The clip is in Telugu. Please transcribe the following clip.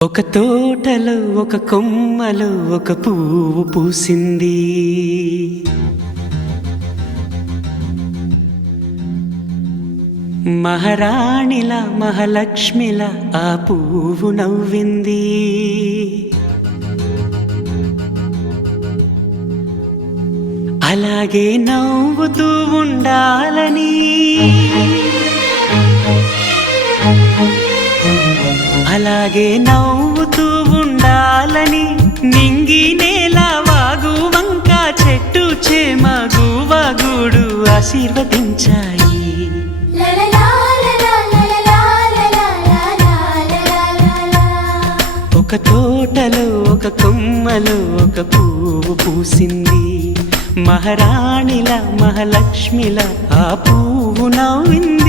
ఒక తోటలో ఒక కొమ్మలో ఒక పువ్వు పూసింది. మహారాణిలా మహాలక్ష్మిలా ఆ పువ్వు నవ్వింది. అలాగే నవ్వుతూ ఉండాలని, అలాగే నవ్వుతూ ఉండాలని నింగి నేల వాగు వంక చెట్టు చేమ గువగూడు ఆశీర్వదించాయి. ఒక తోటలో ఒక కొమ్మలో ఒక పువ్వు పూసింది. మహారాణిలా మహాలక్ష్మిలా ఆ పువ్వు నవ్వింది.